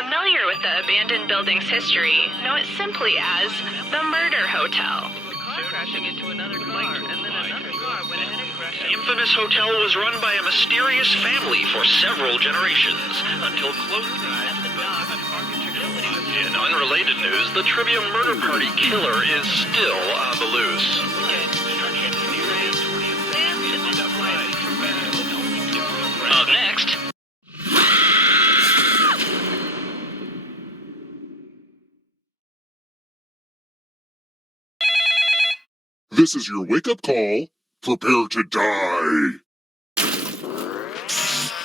familiar with the abandoned building's history know it simply as the Murder Hotel. Crashing into another car, and then another car went ahead and crashed. The infamous hotel was run by a mysterious family for several generations, until close At the dock, In unrelated news, the Trivia Murder Party killer is still on the loose. Up next... This is your wake-up call. Prepare to die.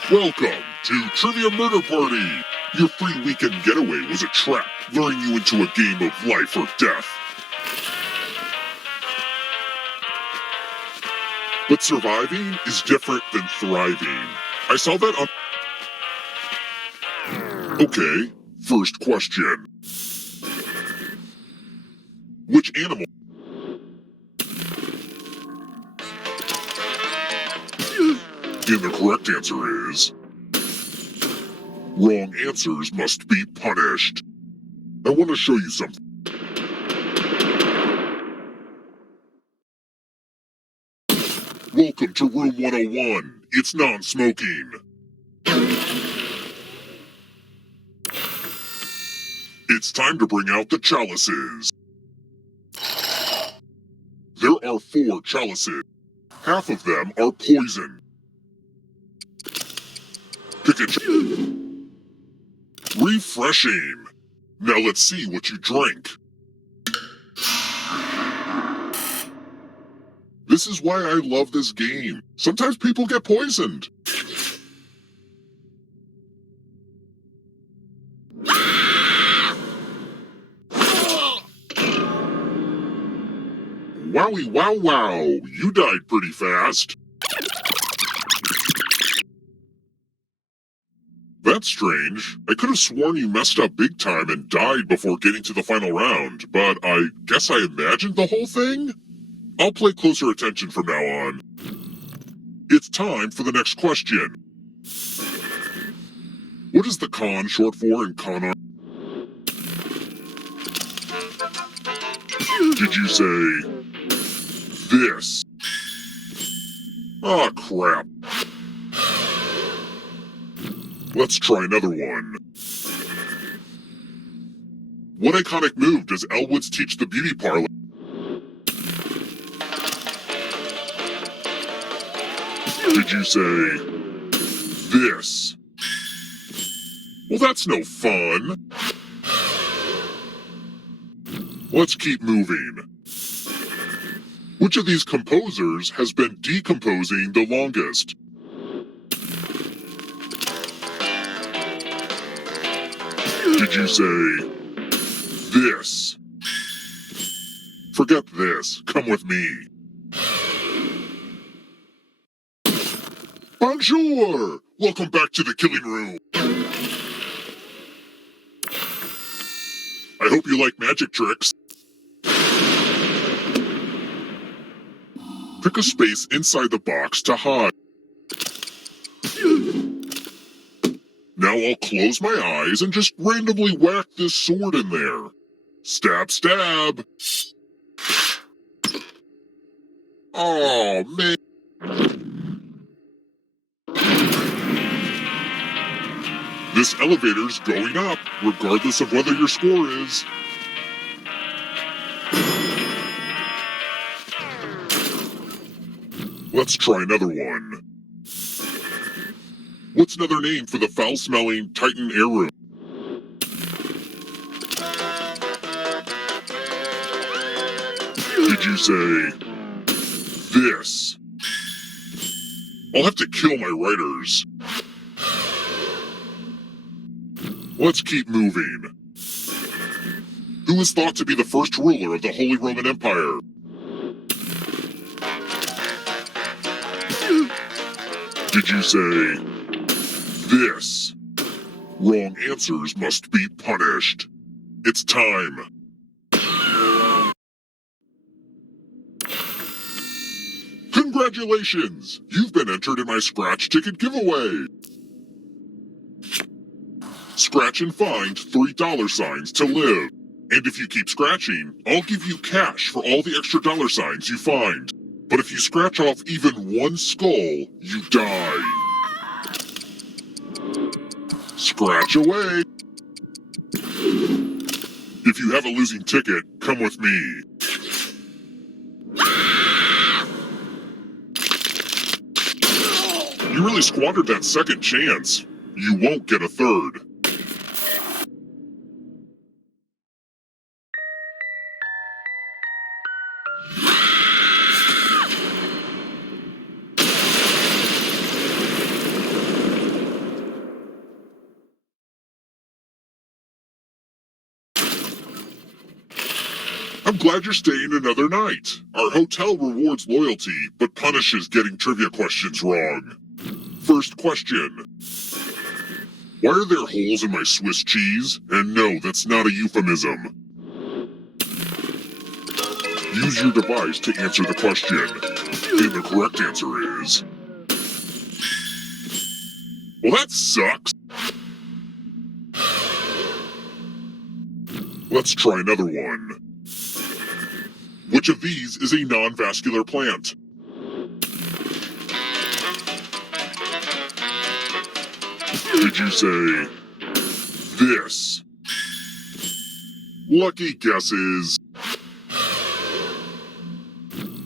Welcome to Trivia Murder Party. Your free weekend getaway was a trap, luring you into a game of life or death. But surviving is different than thriving. I saw that on... Okay, first question. Which animal... And the correct answer is... Wrong answers must be punished. I want to show you something. Welcome to Room 101. It's non-smoking. It's time to bring out the chalices. There are 4 chalices. Half of them are poison. Pick a refreshing. Now let's see what you drink. This is why I love this game. Sometimes people get poisoned. Wowie wow wow, you died pretty fast. That's strange. I could have sworn you messed up big time and died before getting to the final round, but I guess I imagined the whole thing? I'll pay closer attention from now on. It's time for the next question. What is the con short for in con art? Did you say... this? Aw, crap. Let's try another one. What iconic move does Elwood's teach the beauty parlor? Did you say... this? Well, that's no fun. Let's keep moving. Which of these composers has been decomposing the longest? Did you say... this? Forget this. Come with me. Bonjour! Welcome back to the killing room. I hope you like magic tricks. Pick a space inside the box to hide. Now I'll close my eyes and just randomly whack this sword in there. Stab, stab. Oh, man. This elevator's going up, regardless of whether your score is. Let's try another one. What's another name for the foul-smelling Titan air room? Did you say... this? I'll have to kill my writers. Let's keep moving. Who is thought to be the first ruler of the Holy Roman Empire? Did you say... this? Wrong answers must be punished. It's time. Congratulations! You've been entered in my scratch ticket giveaway. Scratch and find $3 to live. And if you keep scratching, I'll give you cash for all the extra $signs you find. But if you scratch off even one skull, you die. Scratch away. If you have a losing ticket, come with me. You really squandered that second chance. You won't get a third. I'm glad you're staying another night. Our hotel rewards loyalty, but punishes getting trivia questions wrong. First question. Why are there holes in my Swiss cheese? And no, that's not a euphemism. Use your device to answer the question. And the correct answer is... Well, that sucks. Let's try another one. Which of these is a non-vascular plant? Did you say this? Lucky guesses.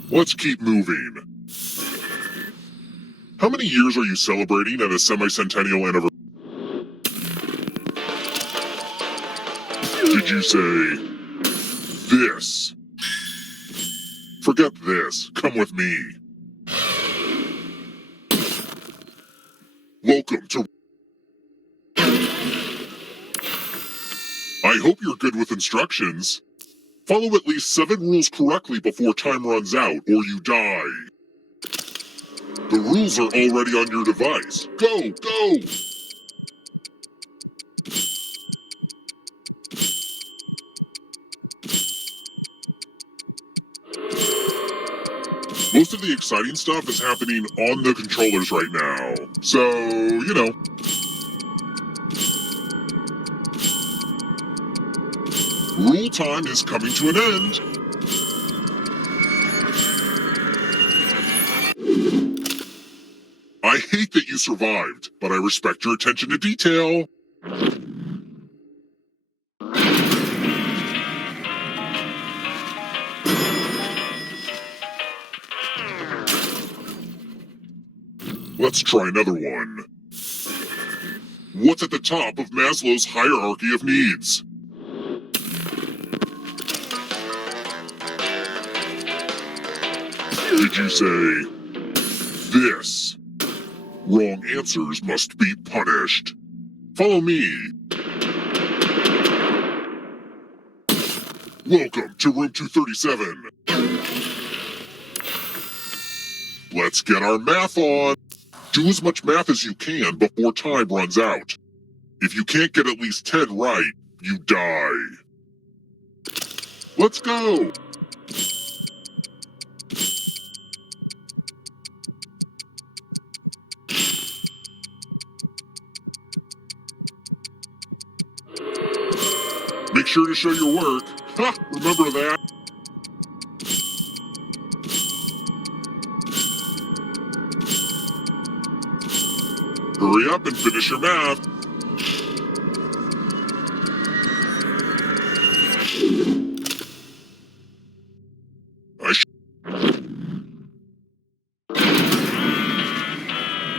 Let's keep moving. How many years are you celebrating at a semi-centennial anniversary? Did you say this? Forget this. Come with me. Welcome to... I hope you're good with instructions. Follow at least 7 rules correctly before time runs out, or you die. The rules are already on your device. Go, go! Most of the exciting stuff is happening on the controllers right now. So, you know. Rule time is coming to an end. I hate that you survived, but I respect your attention to detail. Let's try another one. What's at the top of Maslow's hierarchy of needs? Did you say this? Wrong answers must be punished. Follow me. Welcome to room 237. Let's get our math on. Do as much math as you can before time runs out. If you can't get at least 10 right, you die. Let's go! Make sure to show your work. Ha! Remember that. Hurry up and finish your math.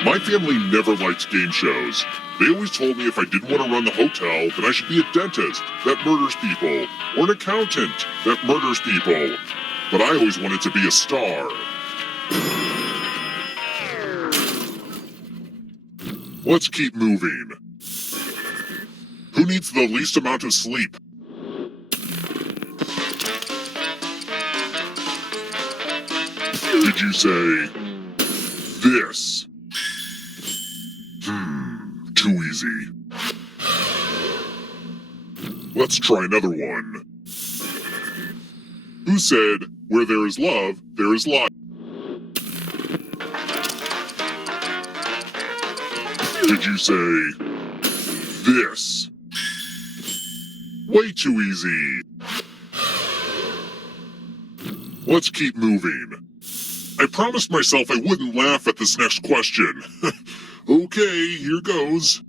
My family never liked game shows. They always told me if I didn't want to run the hotel, then I should be a dentist that murders people, or an accountant that murders people. But I always wanted to be a star. Let's keep moving. Who needs the least amount of sleep? Did you say this? Too easy. Let's try another one. Who said, where there is love, there is life? Did you say This. Way too easy. Let's keep moving. I promised myself I wouldn't laugh at this next question. Okay, here goes.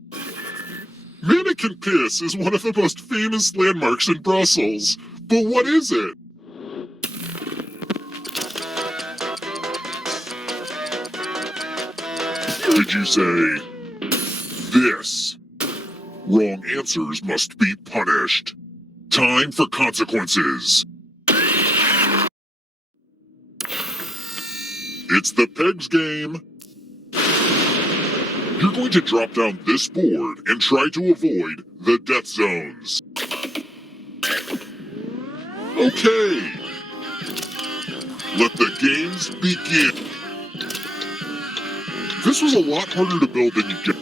Mannequin piss is one of the most famous landmarks in Brussels, but what is it? Did you say this? Wrong answers must be punished. Time for consequences. It's the Pegs game. You're going to drop down this board and try to avoid the death zones. Okay. Let the games begin. This was a lot harder to build than you get.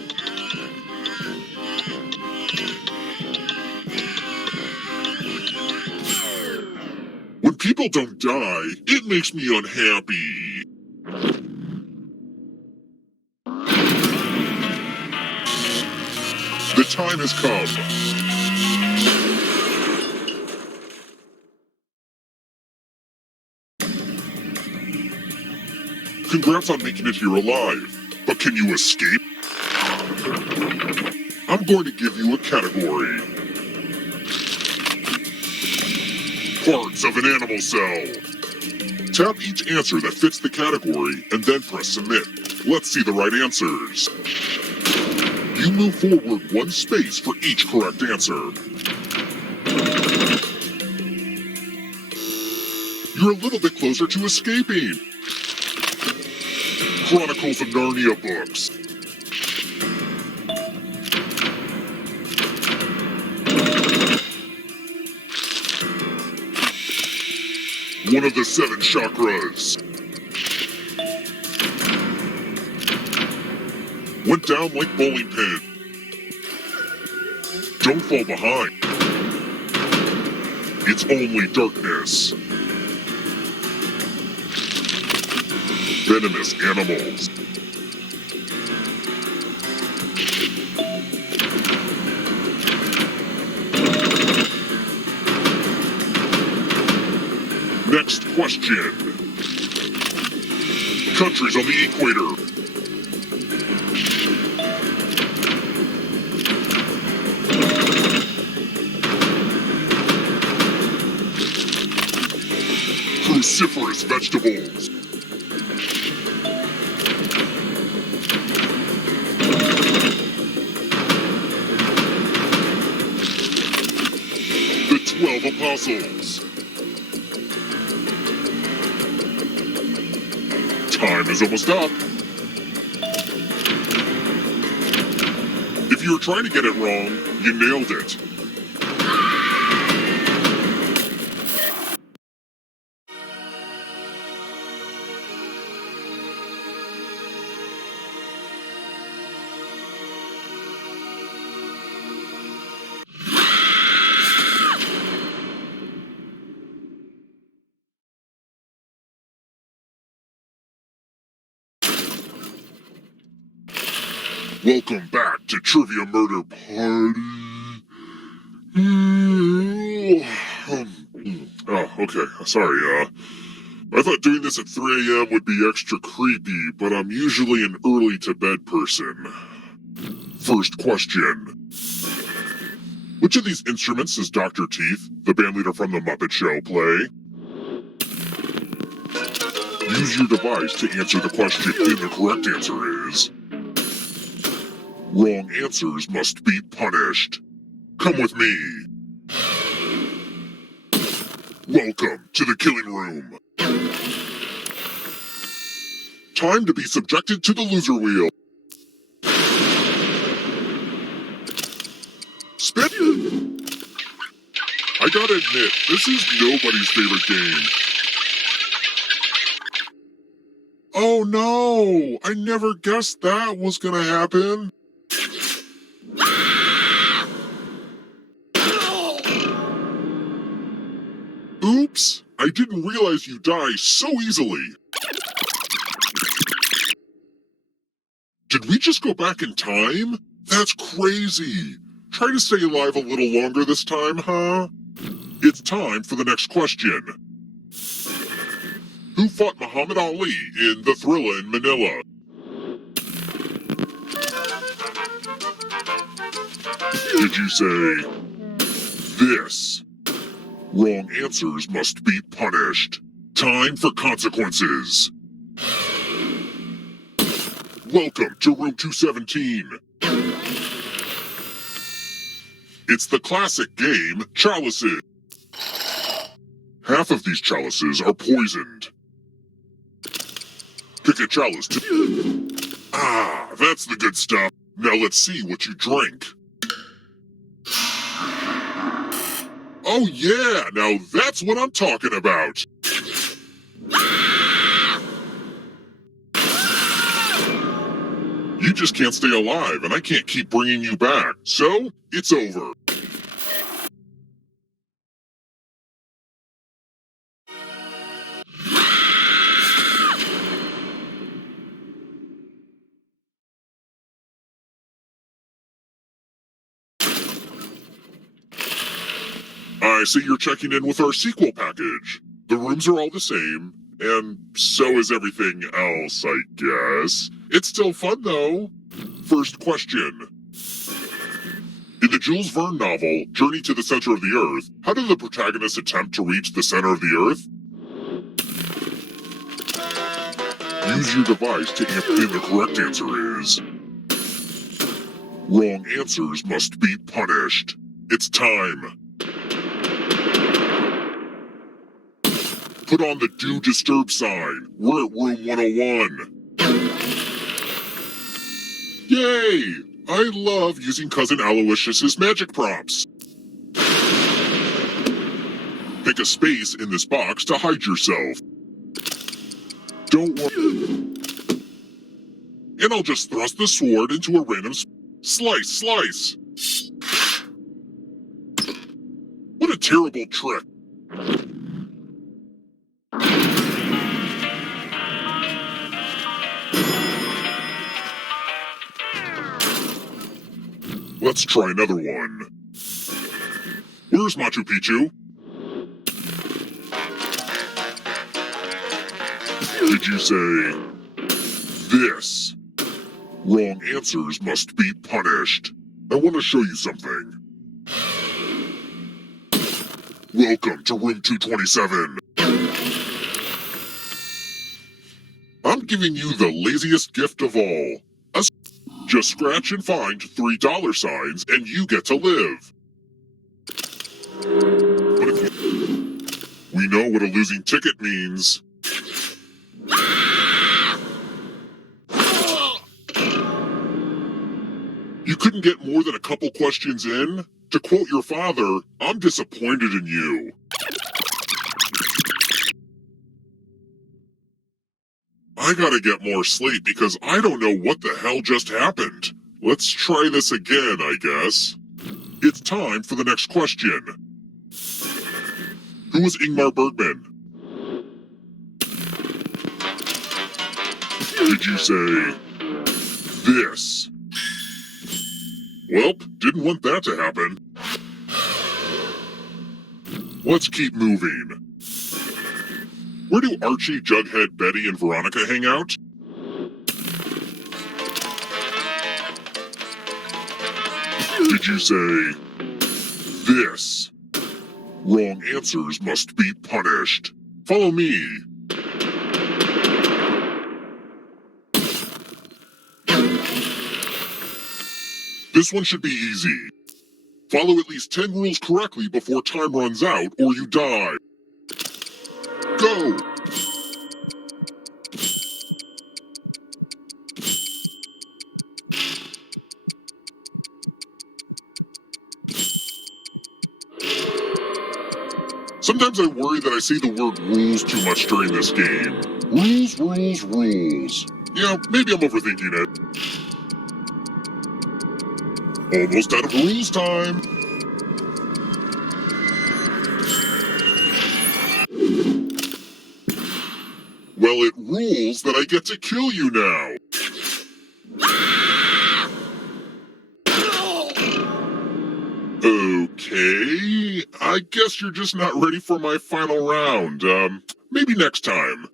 When people don't die, it makes me unhappy. The time has come. Congrats on making it here alive, but can you escape? I'm going to give you a category. Parts of an animal cell. Tap each answer that fits the category and then press submit. Let's see the right answers. You move forward one space for each correct answer. You're a little bit closer to escaping. Chronicles of Narnia books. One of the 7 chakras. Went down like bowling pin. Don't fall behind. It's only darkness. Venomous animals. Next question. Countries on the equator. Cruciferous vegetables. The 12 Apostles. Time is almost up. If you were trying to get it wrong, you nailed it. Welcome back to Trivia Murder Party. Okay. Sorry, I thought doing this at 3 a.m. would be extra creepy, but I'm usually an early to bed person. First question. Which of these instruments does Dr. Teeth, the bandleader from The Muppet Show, play? Use your device to answer the question, and the correct answer is... Wrong answers must be punished. Come with me. Welcome to the killing room. Time to be subjected to the loser wheel. Spin your... I gotta admit, this is nobody's favorite game. Oh no! I never guessed that was gonna happen. Oops! I didn't realize you die so easily. Did we just go back in time? That's crazy. Try to stay alive a little longer this time, huh? It's time for the next question. Who fought Muhammad Ali in the Thrilla in Manila? Did you say this? Wrong answers must be punished. Time for consequences. Welcome to room 217. It's the classic game, Chalices. Half of these chalices are poisoned. Pick a chalice to... Ah, that's the good stuff. Now let's see what you drink. Oh yeah, now that's what I'm talking about. You just can't stay alive, and I can't keep bringing you back. So, it's over. I see you're checking in with our sequel package. The rooms are all the same, and so is everything else, I guess. It's still fun, though. First question. In the Jules Verne novel, Journey to the Center of the Earth, how do the protagonists attempt to reach the center of the Earth? Use your device to and the correct answer is... Wrong answers must be punished. It's time. Put on the Do Disturb sign. We're at room 101. Yay! I love using Cousin Aloysius's magic props. Pick a space in this box to hide yourself. Don't worry. And I'll just thrust the sword into a random slice, slice. What a terrible trick. Let's try another one. Where's Machu Picchu? Did you say this? Wrong answers must be punished. I want to show you something. Welcome to room 227. I'm giving you the laziest gift of all. Just scratch and find $3 signs and you get to live. But if we know what a losing ticket means. You couldn't get more than a couple questions in? To quote your father, I'm disappointed in you. I gotta get more sleep because I don't know what the hell just happened. Let's try this again, I guess. It's time for the next question. Who was Ingmar Bergman? Did you say this? Welp, didn't want that to happen. Let's keep moving. Where do Archie, Jughead, Betty, and Veronica hang out? Did you say this? Wrong answers must be punished. Follow me. This one should be easy. Follow at least 10 rules correctly before time runs out or you die. Go! Sometimes I worry that I say the word rules too much during this game. Rules, rules, rules. Yeah, maybe I'm overthinking it. Almost out of rules time. Well, it rules that I get to kill you now. Okay, I guess you're just not ready for my final round. Maybe next time.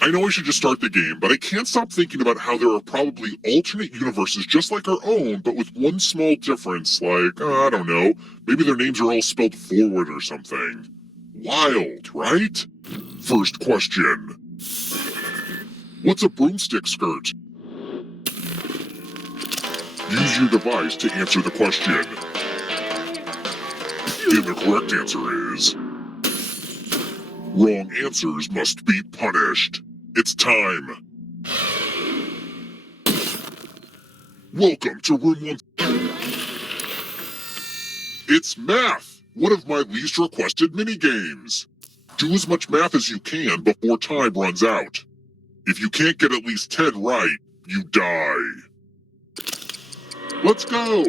I know I should just start the game, but I can't stop thinking about how there are probably alternate universes just like our own, but with one small difference, like, I don't know, maybe their names are all spelled forward or something. Wild, right? First question. What's a broomstick skirt? Use your device to answer the question. And the correct answer is... wrong answers must be punished. It's time. Welcome to room 1. It's math, one of my least requested minigames. Do as much math as you can before time runs out. If you can't get at least 10 right, you die. Let's go!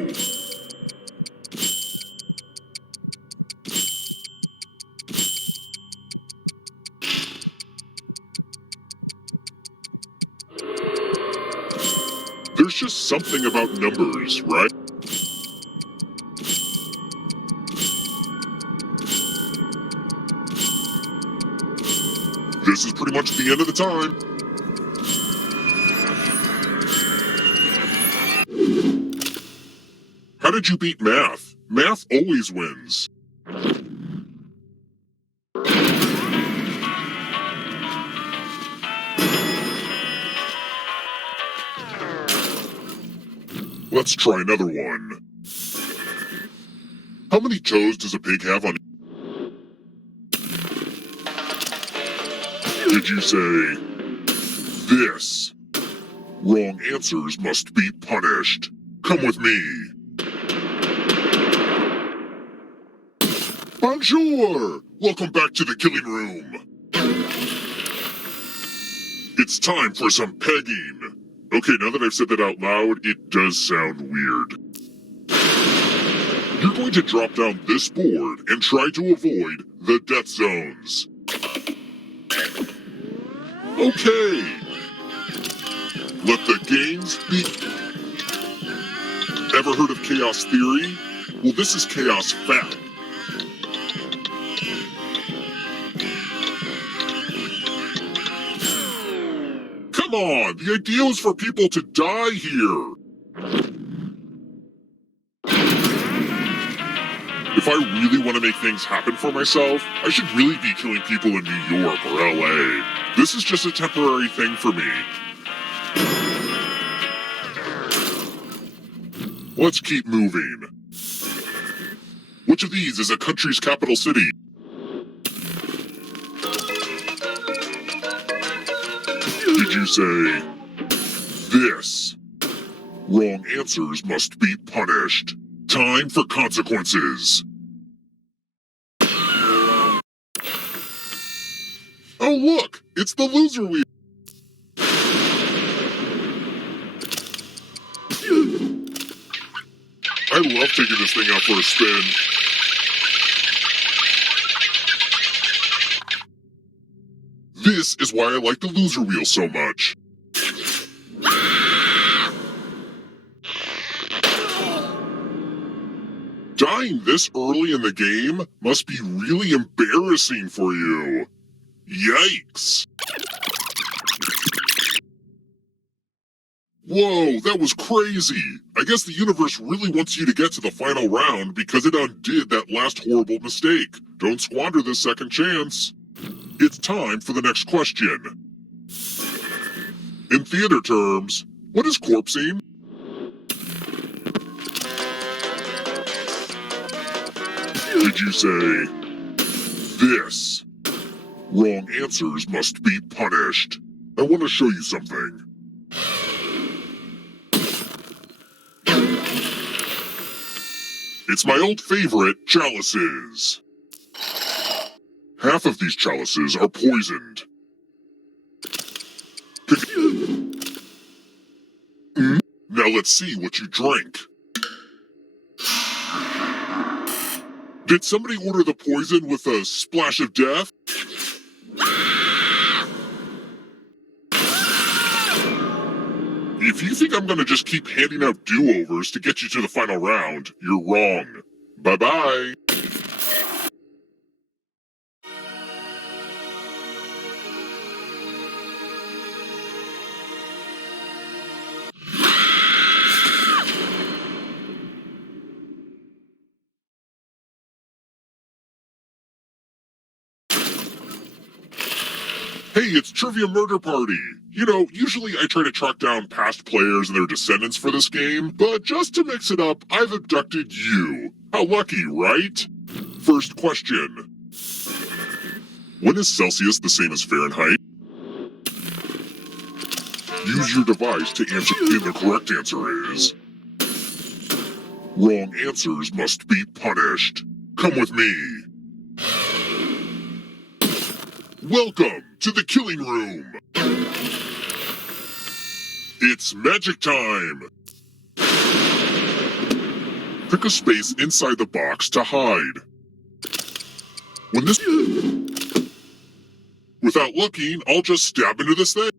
There's just something about numbers, right? This is pretty much the end of the time. How did you beat math? Math always wins. Let's try another one. How many toes does a pig have on... Did you say... this? Wrong answers must be punished. Come with me. Bonjour! Welcome back to the killing room. It's time for some pegging. Okay, now that I've said that out loud, it does sound weird. You're going to drop down this board and try to avoid the death zones. Okay. Let the games begin. Ever heard of chaos theory? Well, this is chaos fact. Come on, the idea was for people to die here. If I really want to make things happen for myself, I should really be killing people in New York or LA. This is just a temporary thing for me. Let's keep moving. Which of these is a country's capital city? Did you say this? Wrong answers must be punished. Time for consequences. Oh look, it's the loser wheel. I love taking this thing out for a spin. This is why I like the loser wheel so much. Dying this early in the game must be really embarrassing for you. Yikes. Whoa, that was crazy. I guess the universe really wants you to get to the final round because it undid that last horrible mistake. Don't squander this second chance. It's time for the next question. In theater terms, what is corpsing? Did you say this? Wrong answers must be punished. I want to show you something. It's my old favorite, chalices. Half of these chalices are poisoned. Now let's see what you drank. Did somebody order the poison with a splash of death? If you think I'm gonna just keep handing out do-overs to get you to the final round, you're wrong. Bye-bye. Hey, it's Trivia Murder Party! You know, usually I try to track down past players and their descendants for this game, but just to mix it up, I've abducted you. How lucky, right? First question. When is Celsius the same as Fahrenheit? Use your device to answer, and the correct answer is... Wrong answers must be punished. Come with me. Welcome to the killing room. It's magic time. Pick a space inside the box to hide. When this... Without looking, I'll just stab into this thing.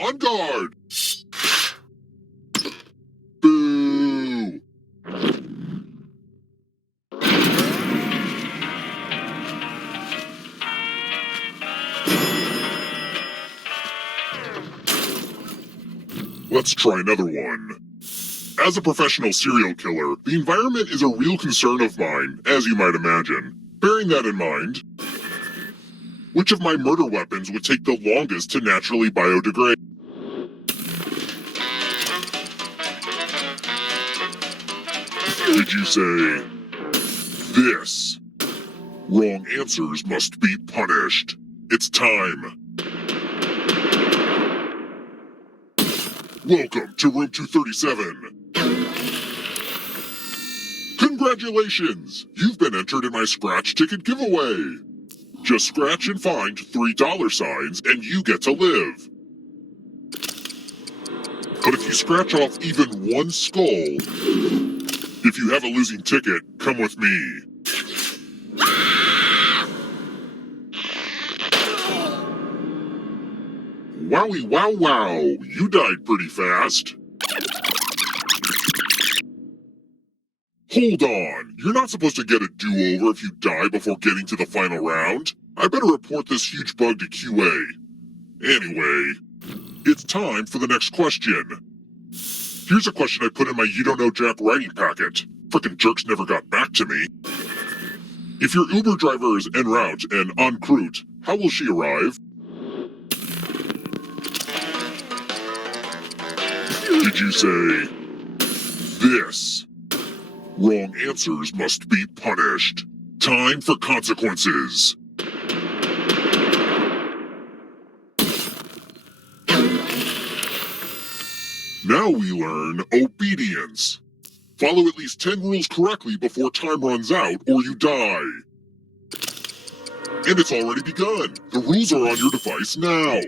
On guard. Boo. Let's try another one. As a professional serial killer, the environment is a real concern of mine, as you might imagine. Bearing that in mind, which of my murder weapons would take the longest to naturally biodegrade? Did you say this? Wrong answers must be punished. It's time. Welcome to room 237. Congratulations! You've been entered in my scratch ticket giveaway. Just scratch and find $3 signs and you get to live. But if you scratch off even one skull, if you have a losing ticket, come with me. Wowie wow wow, you died pretty fast. Hold on, you're not supposed to get a do-over if you die before getting to the final round. I better report this huge bug to QA. Anyway, it's time for the next question. Here's a question I put in my You Don't Know Jack writing packet. Frickin' jerks never got back to me. If your Uber driver is en route and en route, how will she arrive? Did you say this? Wrong answers must be punished. Time for consequences. Now we learn obedience. Follow at least 10 rules correctly before time runs out or you die. And it's already begun. The rules are on your device now.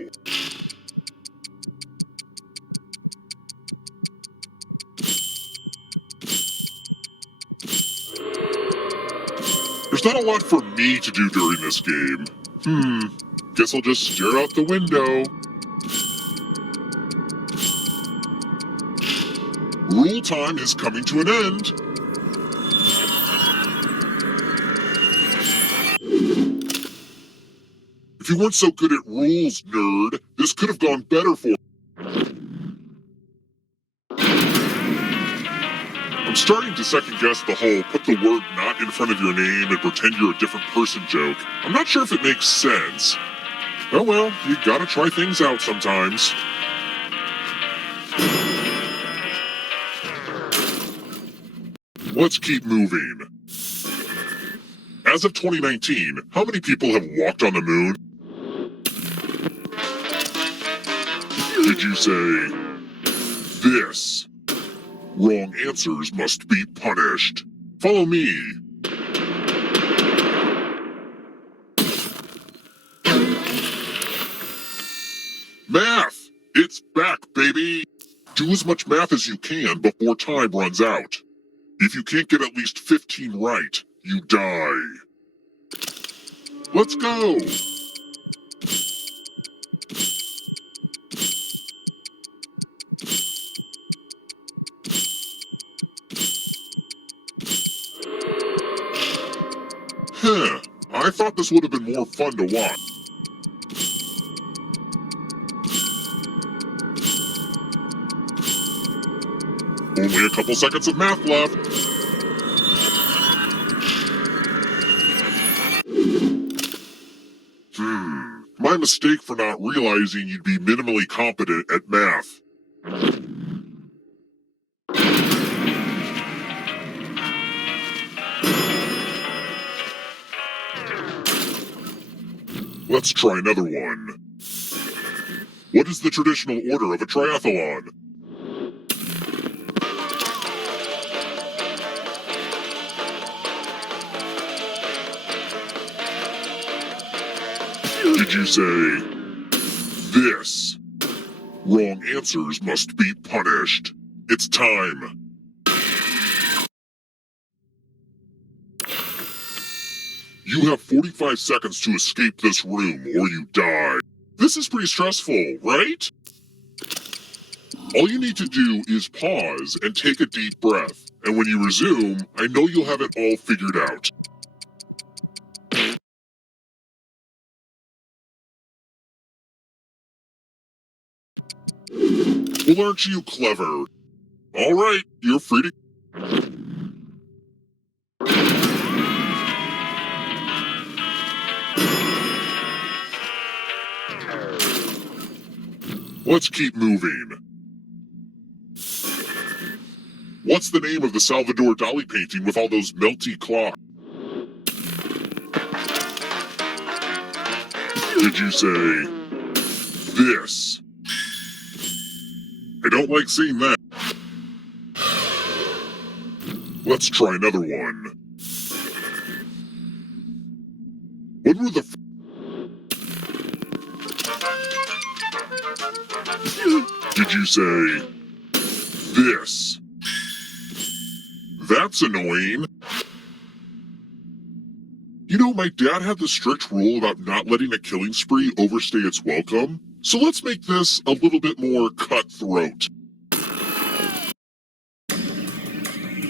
There's not a lot for me to do during this game. Guess I'll just stare out the window. Rule time is coming to an end. If you weren't so good at rules, nerd, this could have gone better for you. I'm starting to second guess the whole put the word not in front of your name and pretend you're a different person joke. I'm not sure if it makes sense. Oh well, you gotta try things out sometimes. Let's keep moving. As of 2019, how many people have walked on the moon? Did you say this? Wrong answers must be punished. Follow me. Math! It's back, baby! Do as much math as you can before time runs out. If you can't get at least 15 right, you die. Let's go! Huh, I thought this would have been more fun to watch. Only a couple seconds of math left. My mistake for not realizing you'd be minimally competent at math. Let's try another one. What is the traditional order of a triathlon? Did you say this? Wrong answers must be punished. It's time. You have 45 seconds to escape this room or you die. This is pretty stressful, right? All you need to do is pause and take a deep breath. And when you resume, I know you'll have it all figured out. Well, aren't you clever? All right, you're free to... Let's keep moving. What's the name of the Salvador Dali painting with all those melty clocks? Did you say this? I don't like seeing that. Let's try another one. When were the... Did you say this? That's annoying. You know, my dad had this strict rule about not letting a killing spree overstay its welcome, so let's make this a little bit more cutthroat.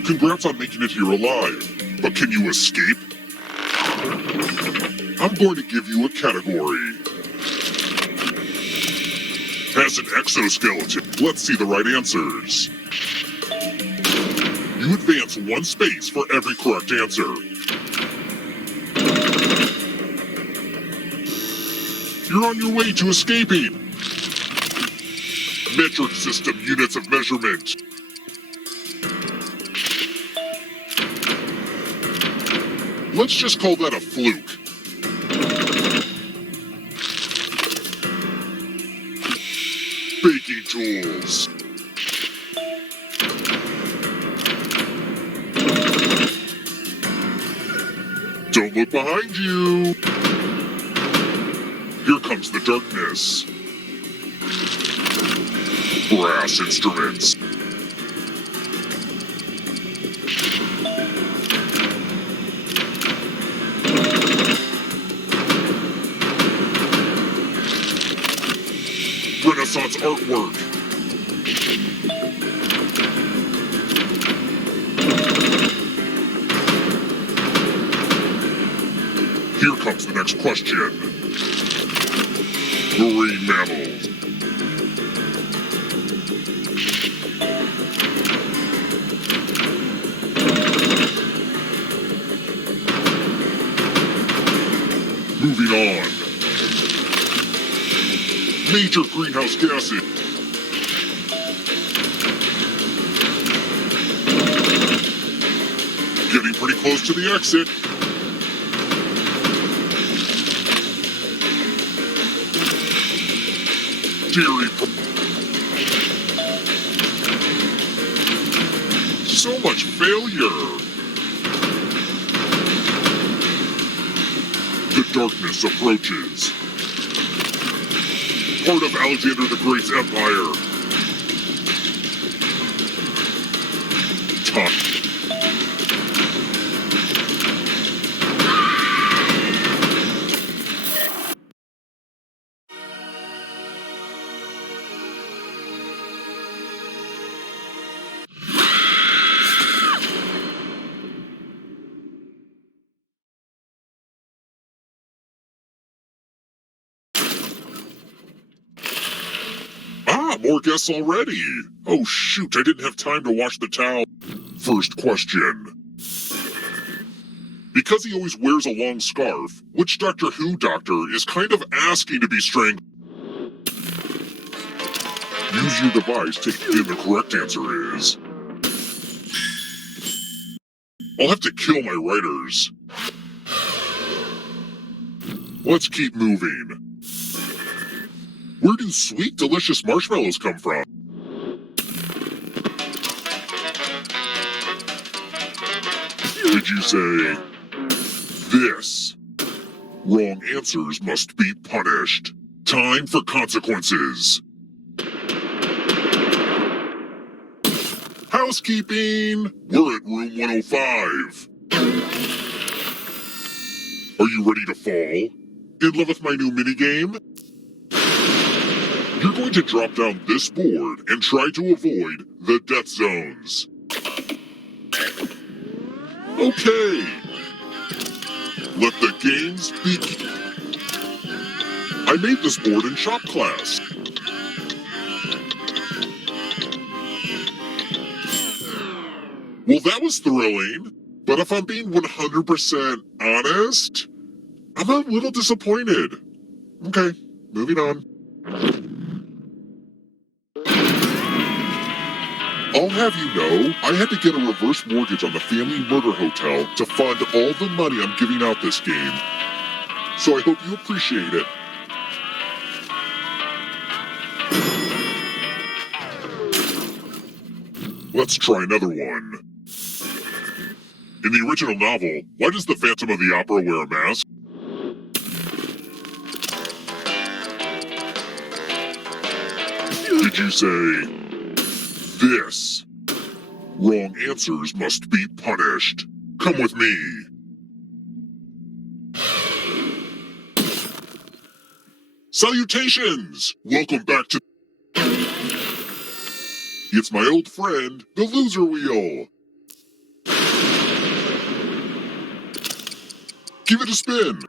Congrats on making it here alive, but can you escape? I'm going to give you a category. Has an exoskeleton. Let's see the right answers. You advance one space for every correct answer. You're on your way to escaping. Metric system units of measurement. Let's just call that a fluke. Baking tools. Don't look behind you. Here comes the darkness. Brass instruments. Renaissance artwork. Here comes the next question. Marine mammals. Moving on. Major greenhouse gases. Getting pretty close to the exit. Dairy. So much failure. The darkness approaches. Part of Alexander the Great's empire. Tough. more guests already. Oh shoot, I didn't have time to wash the towel. First question. Because he always wears a long scarf, which Doctor Who doctor is kind of asking to be strangled? Use your device to... And the correct answer is... I'll have to kill my writers. Let's keep moving. Where do sweet, delicious marshmallows come from? Did you say... this? Wrong answers must be punished. Time for consequences. Housekeeping! We're at room 105. Are you ready to fall? In love with my new minigame? You're going to drop down this board and try to avoid the death zones. Okay. Let the games begin. I made this board in shop class. Well, that was thrilling, but if I'm being 100% honest, I'm a little disappointed. Okay, moving on. I'll have you know, I had to get a reverse mortgage on the Family Murder Hotel to fund all the money I'm giving out this game. So I hope you appreciate it. Let's try another one. In the original novel, why does the Phantom of the Opera wear a mask? Did you say... this? Wrong answers must be punished. Come with me. Salutations! Welcome back to... It's my old friend, the loser wheel. Give it a spin.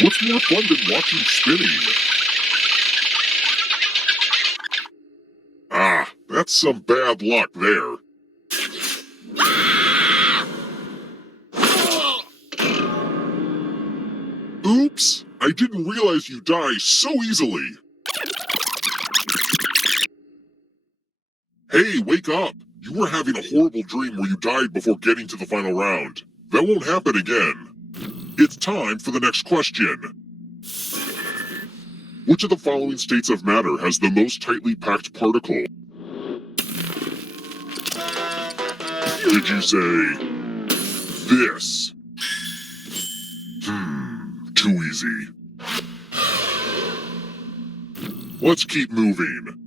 What's more fun than watching spinning? Ah, that's some bad luck there. Oops, I didn't realize you die so easily. Hey, wake up! You were having a horrible dream where you died before getting to the final round. That won't happen again. It's time for the next question. Which of the following states of matter has the most tightly packed particle? Did you say... this? Too easy. Let's keep moving.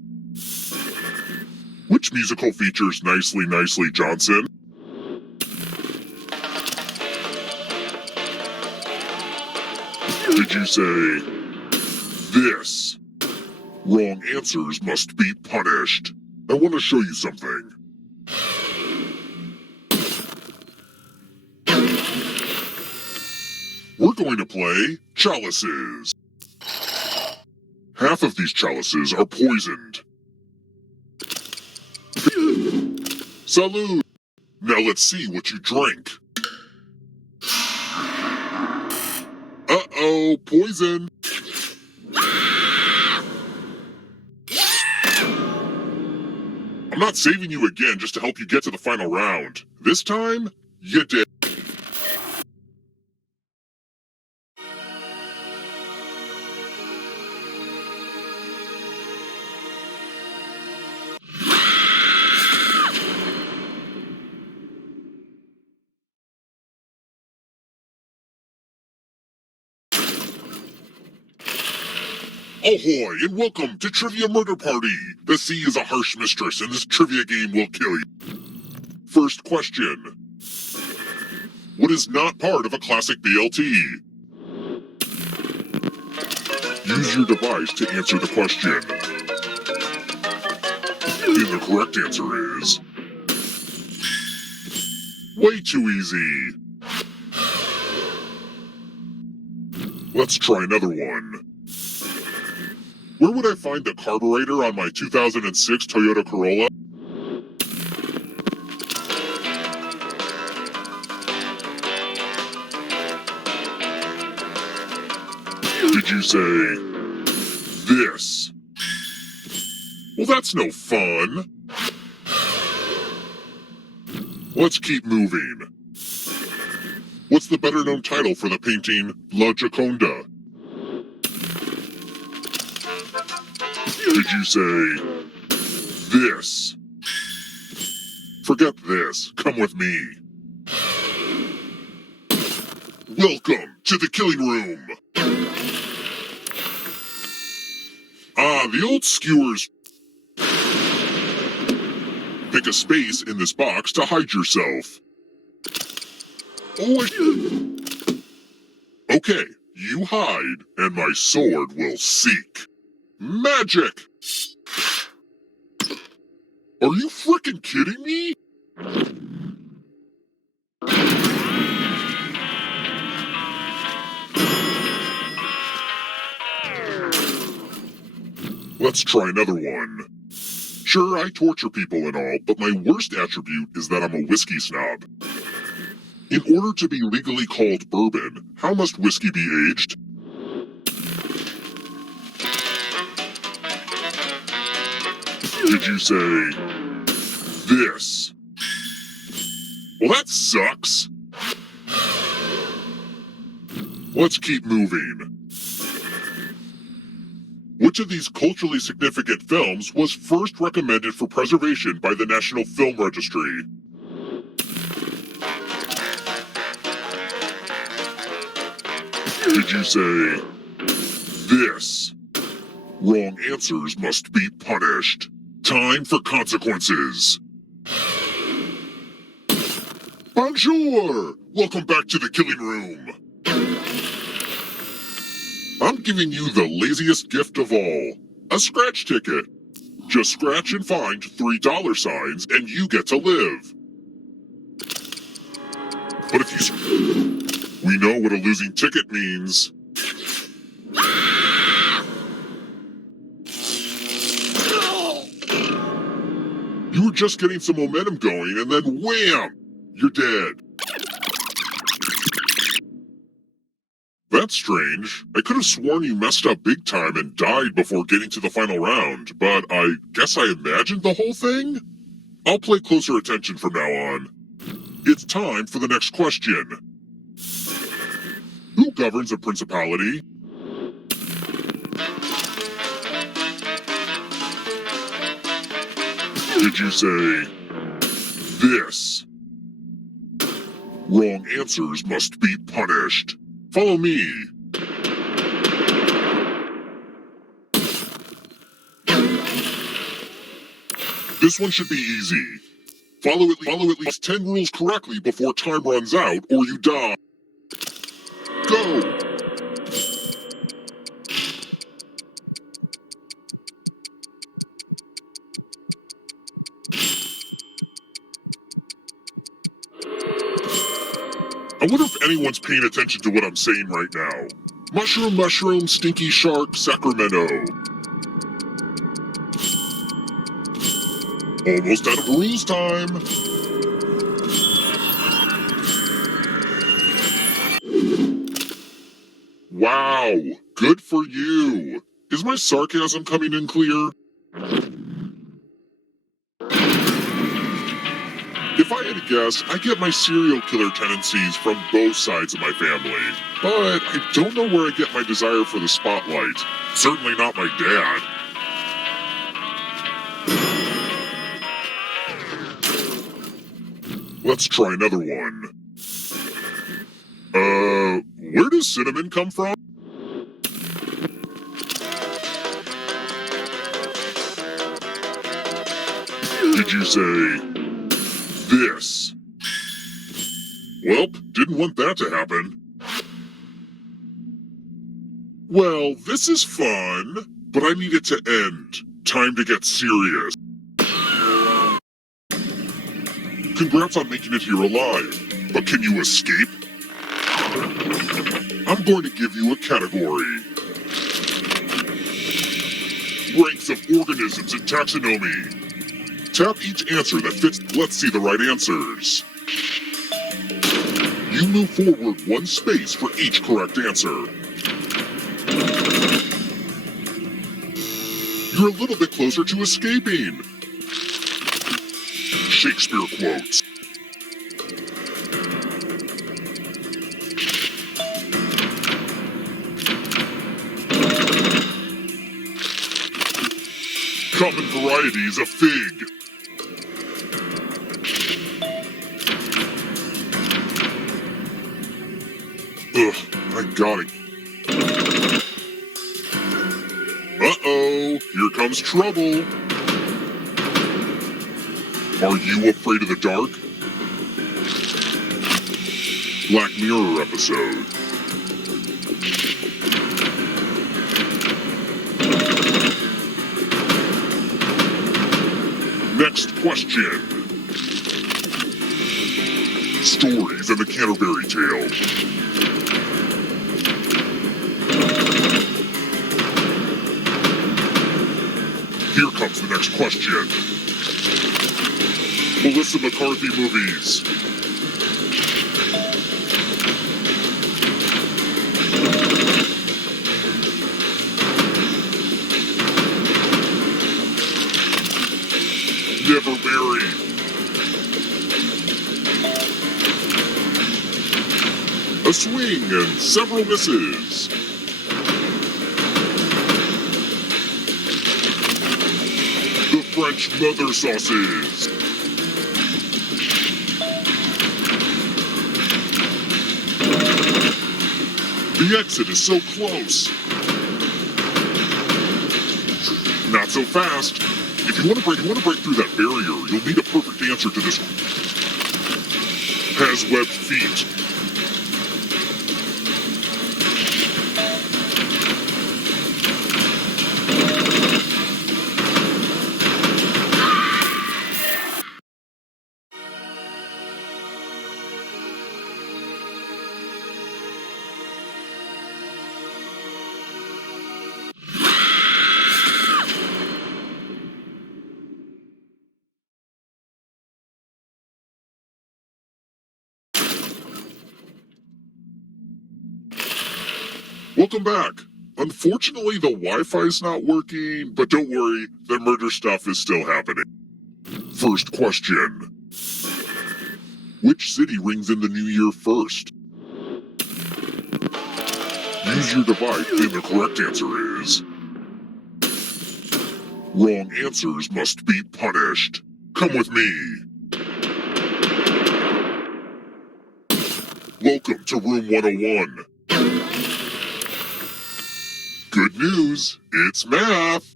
Which musical features Nicely Nicely Johnson? Did you say... this? Wrong answers must be punished. I want to show you something. We're going to play chalices. Half of these chalices are poisoned. Salud! Now let's see what you drink. Uh-oh, poison! I'm not saving you again just to help you get to the final round. This time, you did. Ahoy, and welcome to Trivia Murder Party! The sea is a harsh mistress, and this trivia game will kill you. First question. What is not part of a classic BLT? Use your device to answer the question. And the correct answer is... way too easy. Let's try another one. Where would I find the carburetor on my 2006 Toyota Corolla? Did you say this? Well, that's no fun. Let's keep moving. What's the better-known title for the painting La Gioconda? Did you say this? Forget this. Come with me. Welcome to the killing room. Ah, the old skewers. Pick a space in this box to hide yourself. Okay, you hide, and my sword will seek. Magic! Are you frickin' kidding me? Let's try another one. Sure, I torture people and all, but my worst attribute is that I'm a whiskey snob. In order to be legally called bourbon, how must whiskey be aged? Did you say this? Well, that sucks. Let's keep moving. Which of these culturally significant films was first recommended for preservation by the National Film Registry? Did you say this? Wrong answers must be punished. Time for consequences. Bonjour! Welcome back to the killing room. I'm giving you the laziest gift of all. A scratch ticket. Just scratch and find $3 signs and you get to live. But if you... We know what a losing ticket means. You were just getting some momentum going and then wham! You're dead. That's strange. I could have sworn you messed up big time and died before getting to the final round, but I guess I imagined the whole thing? I'll pay closer attention from now on. It's time for the next question. Who governs a principality? Did you say this? Wrong answers must be punished. Follow me. This one should be easy. Follow at least 10 rules correctly before time runs out or you die. Go! I wonder if anyone's paying attention to what I'm saying right now. Mushroom, mushroom, stinky shark, Sacramento. Almost out of rules time. Wow, good for you. Is my sarcasm coming in clear? If I had to guess, I get my serial killer tendencies from both sides of my family. But I don't know where I get my desire for the spotlight. Certainly not my dad. Let's try another one. Where does cinnamon come from? Did you say this? Welp, didn't want that to happen. Well, this is fun, but I need it to end. Time to get serious. Congrats on making it here alive, but can you escape? I'm going to give you a category. ranks of organisms in taxonomy. Tap each answer that fits. Let's see the right answers. You move forward one space for each correct answer. You're a little bit closer to escaping. Shakespeare quotes. Common varieties of fig. Ugh, I got it. Uh-oh, here comes trouble. Are you afraid of the dark? Black Mirror episode. Next question. Stories in the Canterbury Tale. Here comes the next question. Melissa McCarthy movies. Never marry. A swing and several misses. The French mother sauces. The exit is so close. Not so fast. If you want to break through that barrier, you'll need a perfect answer to this one. Has webbed feet. Welcome back. Unfortunately, the Wi-Fi's not working, but don't worry, the murder stuff is still happening. First question. Which city rings in the new year first? Use your device, and the correct answer is... Wrong answers must be punished. Come with me. Welcome to room 101. Good news, it's math.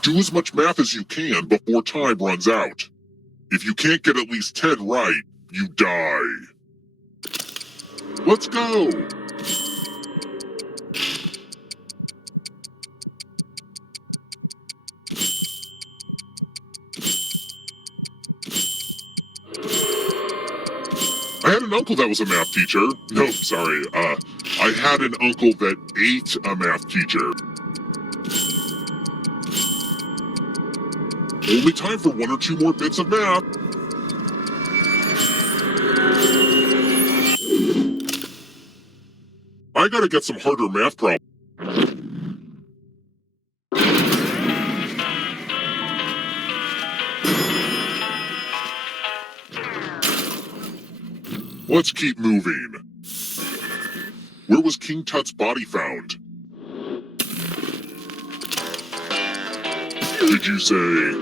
Do as much math as you can before time runs out. If you can't get at least 10 right, you die. Let's go. I had an uncle that was a math teacher. No, sorry, I had an uncle that ate a math teacher. Only time for 1 or 2 more bits of math. I gotta get some harder math problems. Let's keep moving. Where was King Tut's body found? Did you say...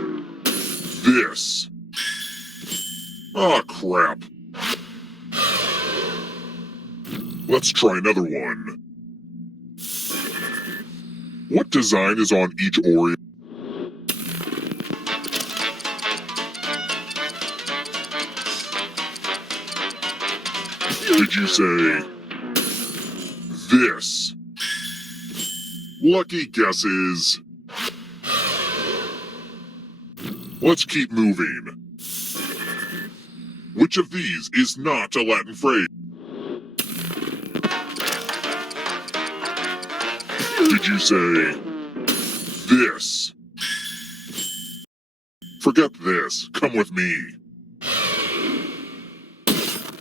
this? Aw, crap. Let's try another one. What design is on each Oreo? Did you say... this? Lucky guesses. Let's keep moving. Which of these is not a Latin phrase? Did you say... this? Forget this. Come with me.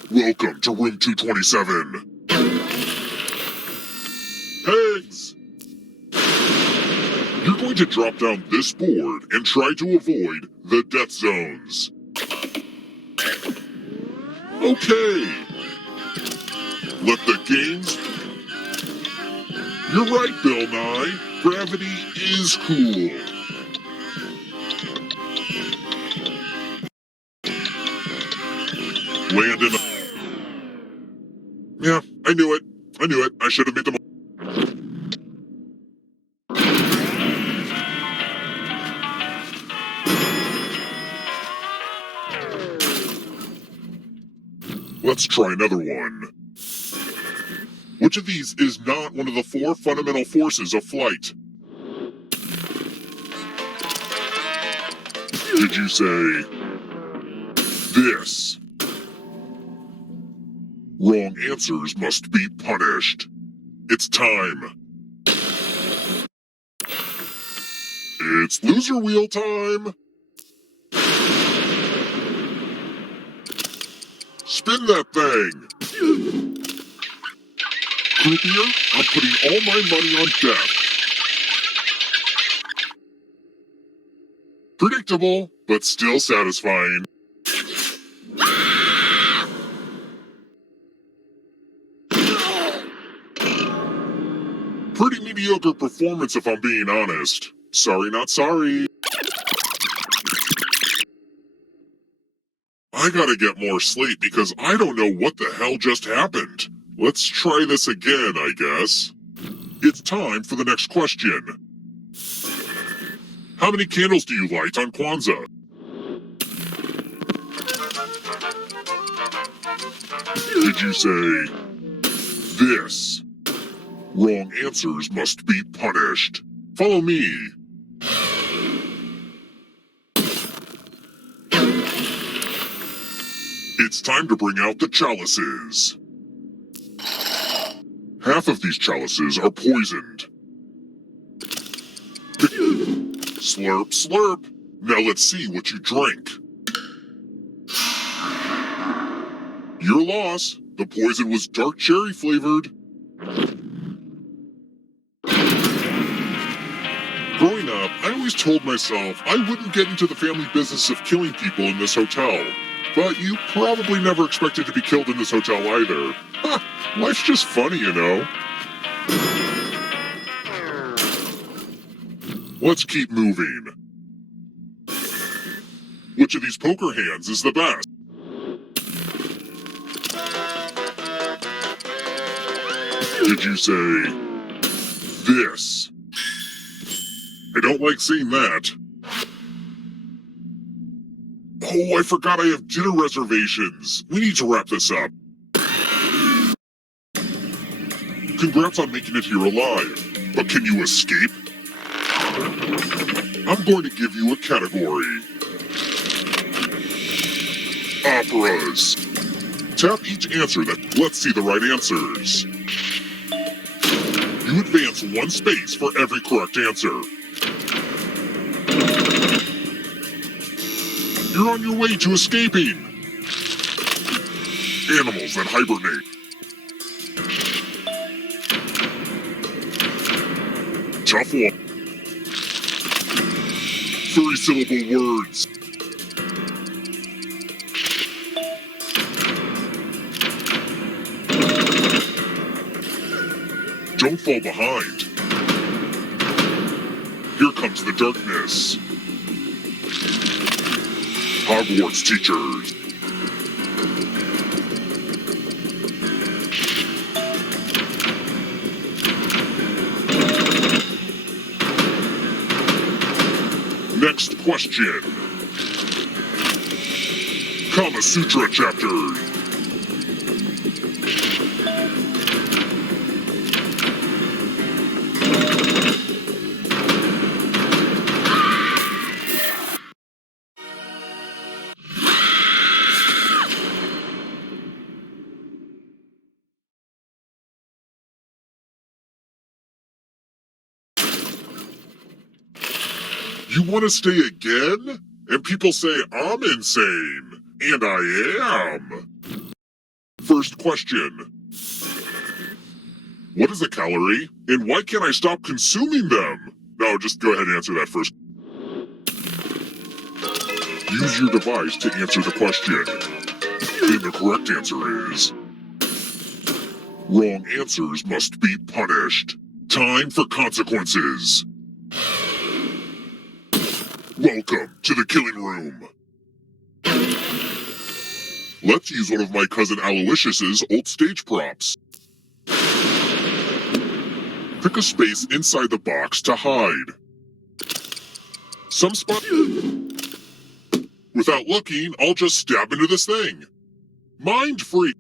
Welcome to room 227. Pigs! You're going to drop down this board and try to avoid the death zones. Okay. Let the games... You're right, Bill Nye. Gravity is cool. Land in a... Yeah, I knew it. I should have made them... Let's try another one. Which of these is not one of the 4 fundamental forces of flight? Did you say... this? Wrong answers must be punished. It's time. It's loser wheel time. Spin that thing. Croupier, I'm putting all my money on death. Predictable, but still satisfying. Pretty mediocre performance if I'm being honest. Sorry, not sorry. I gotta get more sleep because I don't know what the hell just happened. Let's try this again, I guess. It's time for the next question. How many candles do you light on Kwanzaa? Did you say this? Wrong answers must be punished. Follow me. It's time to bring out the chalices. Half of these chalices are poisoned. Slurp, slurp. Now let's see what you drink. Your loss. The poison was dark cherry flavored. Growing up, I always told myself I wouldn't get into the family business of killing people in this hotel. But you probably never expected to be killed in this hotel either. Ha! Life's just funny, you know. Let's keep moving. Which of these poker hands is the best? Did you say this? I don't like seeing that. Oh, I forgot I have dinner reservations. We need to wrap this up. Congrats on making it here alive. But can you escape? I'm going to give you a category. Operas. Tap each answer that... Let's see the right answers. You advance 1 space for every correct answer. You're on your way to escaping. Animals that hibernate. Tough one. 3-syllable words. Don't fall behind. Here comes the darkness. Hogwarts teachers. Next question. Kama Sutra chapter. You want to stay again? and people say I'm insane. And I am. First question. What is a calorie, and why can't I stop consuming them? No, just go ahead and answer that first. Use your device to answer the question. And the correct answer is... wrong answers must be punished. Time for consequences. Welcome to the killing room. Let's use one of my cousin Aloysius's old stage props. Pick a space inside the box to hide. Some spot... Without looking, I'll just stab into this thing. Mind free.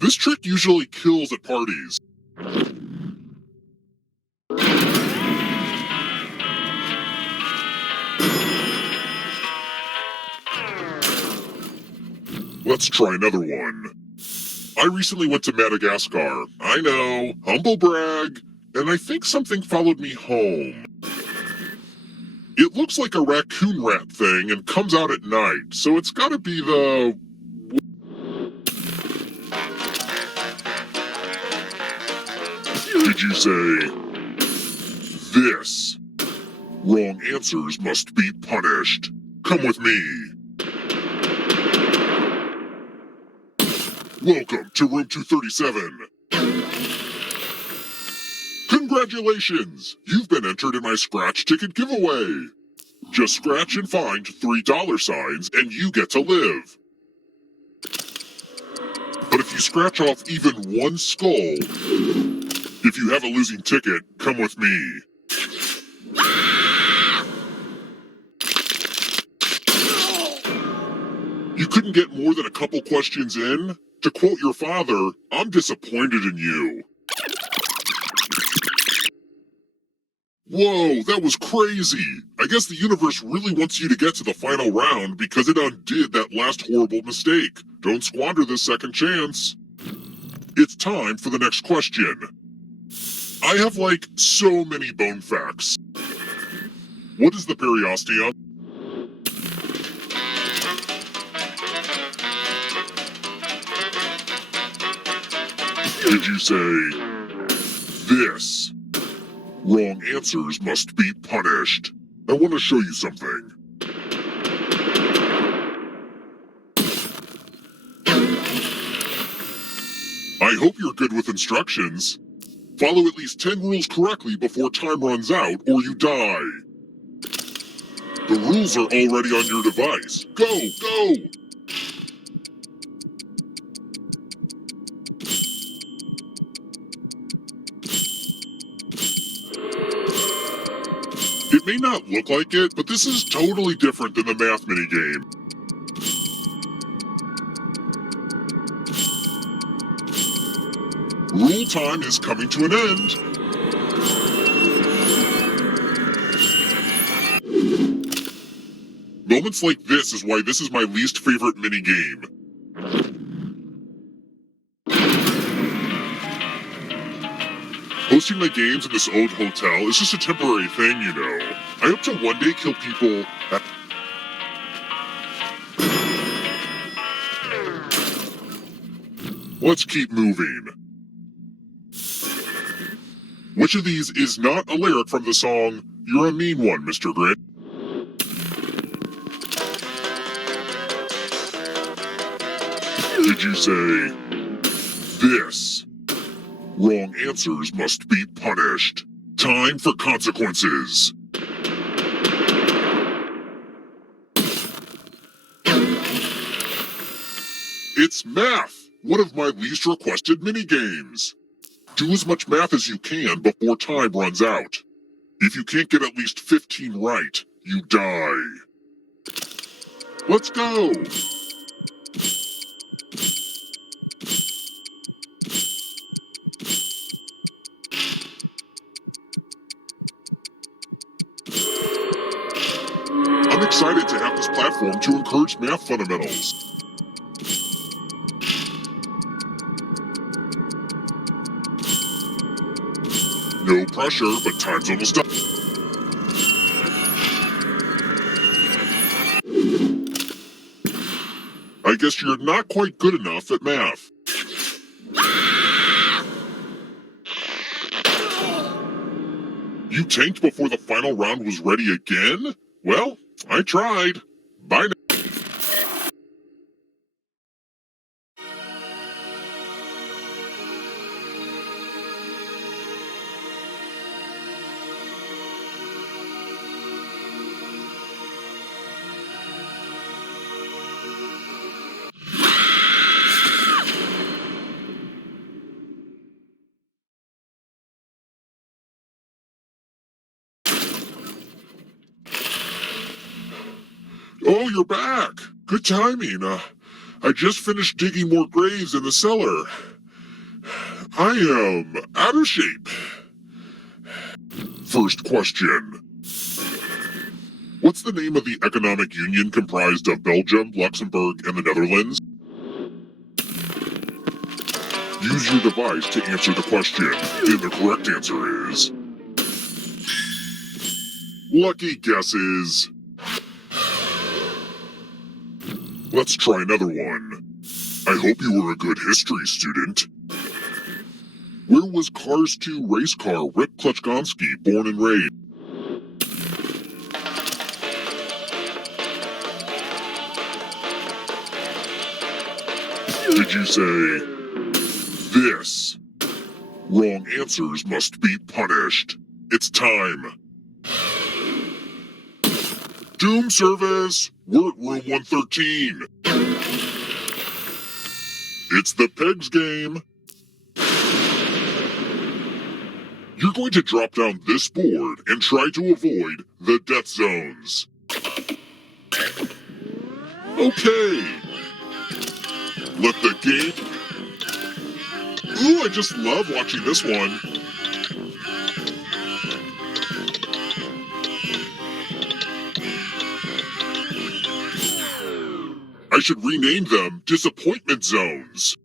This trick usually kills at parties. Let's try another one. I recently went to Madagascar. I know, humble brag. And I think something followed me home. It looks like a raccoon rat thing and comes out at night, so it's gotta be the... Did you say... this? Wrong answers must be punished. Come with me. Welcome to room 237. Congratulations! You've been entered in my scratch ticket giveaway. Just scratch and find $3 signs and you get to live. But if you scratch off even one skull, if you have a losing ticket, come with me. You couldn't get more than a couple questions in? To quote your father, I'm disappointed in you. Whoa, that was crazy! I guess the universe really wants you to get to the final round because it undid that last horrible mistake. Don't squander this second chance. It's time for the next question. I have like so many bone facts. What is the periosteum? Did you say this? Wrong answers must be punished. I want to show you something. I hope you're good with instructions. Follow at least 10 rules correctly before time runs out or you die. The rules are already on your device. Go, go! It may not look like it, but this is totally different than the math minigame. Rule time is coming to an end. Moments like this is why this is my least favorite minigame. Hosting my games in this old hotel is just a temporary thing, you know. I hope to one day kill people at... Let's keep moving. Which of these is not a lyric from the song, You're a Mean One, Mr. Grit? Did you say this? Wrong answers must be punished. Time for consequences. It's math, one of my least requested minigames. Do as much math as you can before time runs out. If you can't get at least 15 right, you die. Let's go! I'm excited to have this platform to encourage math fundamentals. No pressure, but time's almost up. I guess you're not quite good enough at math. You tanked before the final round was ready again? Well, I tried. Bye now. Oh, you're back. Good timing. I just finished digging more graves in the cellar. I am out of shape. First question. What's the name of the economic union comprised of Belgium, Luxembourg, and the Netherlands? Use your device to answer the question, and the correct answer is... Lucky guesses. Let's try another one. I hope you were a good history student. Where was Cars 2 race car Rick Kluchkonsky born and raised? Did you say this? Wrong answers must be punished. It's time. Doom service! We're at room 113. It's the Pegs game. You're going to drop down this board and try to avoid the death zones. Okay. Let the game... Ooh, I just love watching this one. I should rename them Disappointment Zones.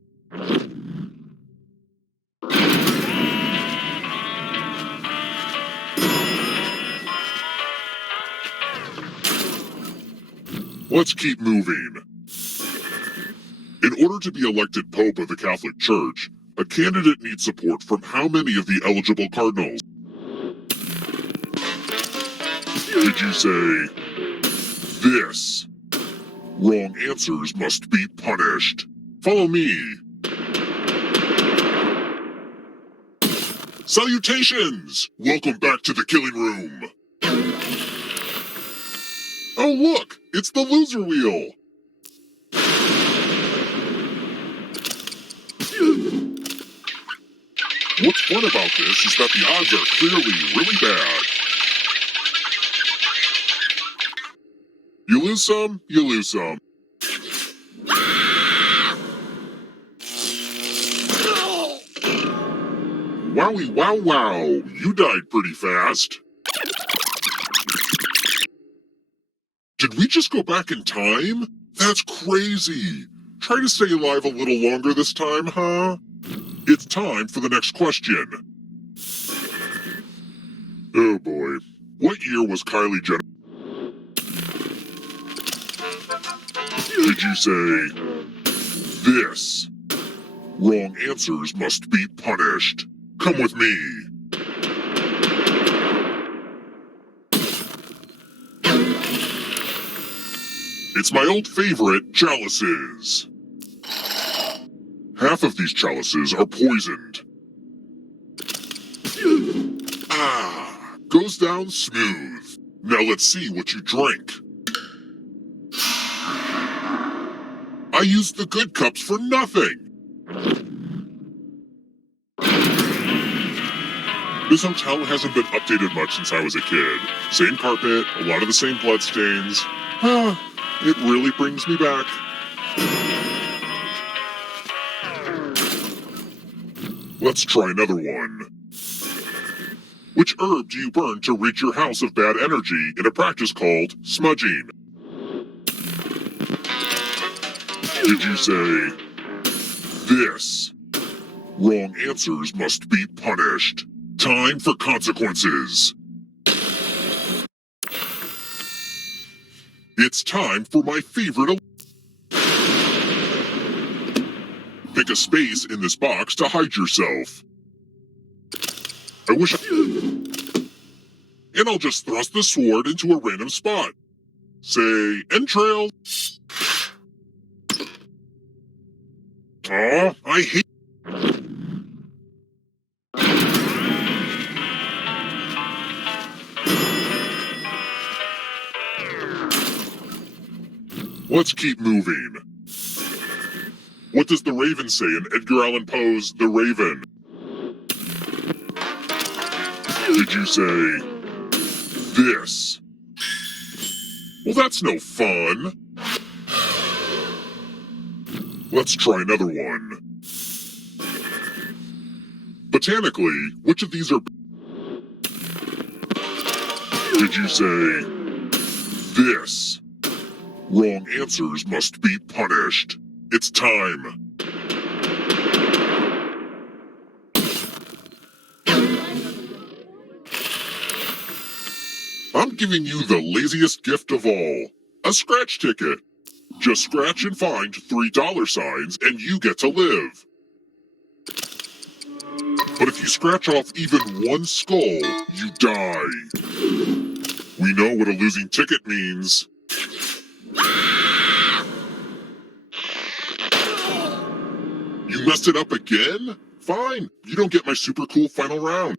Let's keep moving. In order to be elected Pope of the Catholic Church, a candidate needs support from how many of the eligible cardinals? Did you say this? Wrong answers must be punished. Follow me. Salutations! Welcome back to the killing room. Oh look, it's the loser wheel. What's fun about this is that the odds are clearly really bad. You lose some, you lose some. Wowie wow wow, you died pretty fast. Did we just go back in time? That's crazy. Try to stay alive a little longer this time, huh? It's time for the next question. Oh boy. What year was Kylie Jenner? Did you say this? Wrong answers must be punished. Come with me. It's my old favorite, chalices. Half of these chalices are poisoned. Ah, goes down smooth. Now let's see what you drink. I used the good cups for nothing. This hotel hasn't been updated much since I was a kid. Same carpet, a lot of the same bloodstains. Ah, it really brings me back. Let's try another one. Which herb do you burn to rid your house of bad energy in a practice called smudging? Did you say this? Wrong answers must be punished. Time for consequences. It's time for my favorite... Pick a space in this box to hide yourself. I wish and I'll just thrust the sword into a random spot. Say, entrail. Aw, I hate... Let's keep moving. What does the Raven say in Edgar Allan Poe's The Raven? Did you say... this? Well, that's no fun. Let's try another one. Botanically, which of these are... Did you say... this? Wrong answers must be punished. It's time. I'm giving you the laziest gift of all. A scratch ticket. Just scratch and find $3 signs and you get to live. But if you scratch off even one skull, you die. We know what a losing ticket means. You messed it up again? Fine, you don't get my super cool final round.